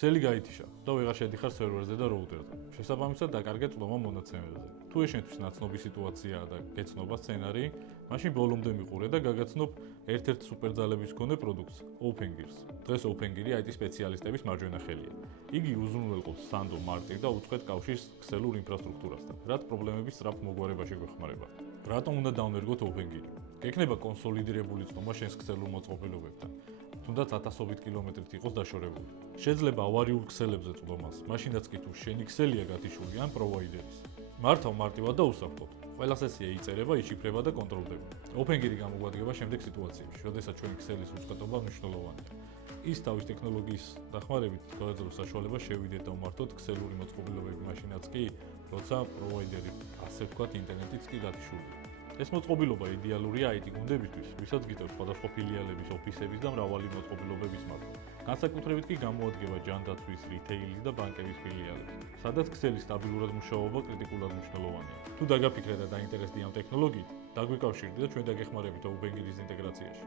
ქსელი გაითიშა და ვეღარ შედიხარ სერვერზე და რაუტერზე. შესაბამისად დაკარგე წვდომა მონაცემებზე. თუ ეს შენთვის ნაცნობი სიტუაციაა და გეცნობა სცენარი, მაშინ ბოლომდე მიყურე და გაგაცნობ ერთ-ერთ სუპერძალების მქონე პროდუქტს, OpenGears. დღეს OpenGear IT სპეციალისტების მარჯვენა ხელია. იგი უზრუნველყოფს სანდო, მარტივ და უწყვეტ კავშირს ქსელურ ინფრასტრუქტურასთან, რაც პრობლემების სწრაფ მოგვარებაში გვეხმარება. რატომ უნდა დავნერგოთ OpenGear? გექნება კონსოლიდირებული წვდომა შენს ქსელურ მოწყობილობებთან. თუნდაც 1000 კილომეტრით იყოს დაშორებული. შეიძლება ავარიულ ქსელებზე წვდომას, მაშინაც კი თუ შენი ქსელია გათიშული ან პროვაიდერის. მართავ მარტივად და უსაფრთხოდ. ყველა სესია იწერება, იშიფრება და კონტროლდება. OpenGear გამოგვადგება შემდეგ სიტუაციებში, როდესაც ჩვენი ქსელის უწყვეტობა მნიშვნელოვანია. ის თავის ტექნოლოგიის დახმარებით გვაძლევს საშუალებას შევიდეთ და ვმართოთ ქსელური მოწყობილობები მაშინაც კი, როცა პროვაიდერი, ასე ვთქვათ, ინტერნეტიც კი გათიშულია. ეს მოწყობილობა იდეალურია IT გუნდებისთვის, ვისაც გიტევს სხვადასხვა ფილიალების, ოფისების და მრავალი მოწყობილობების მართვა. განსაკუთრებით კი გამოადგება ჯანდაცვის, რითეილის და ბანკების ფილიალები, სადაც ქსელის სტაბილურად მუშაობა კრიტიკულად მნიშვნელოვანია. თუ დაგაფიქრეთ და დაინტერესდი ამ ტექნოლოგიით, დაგვიკავშირდით და ჩვენ დაგეხმარებით OpenGear-ის ინტეგრაციაში.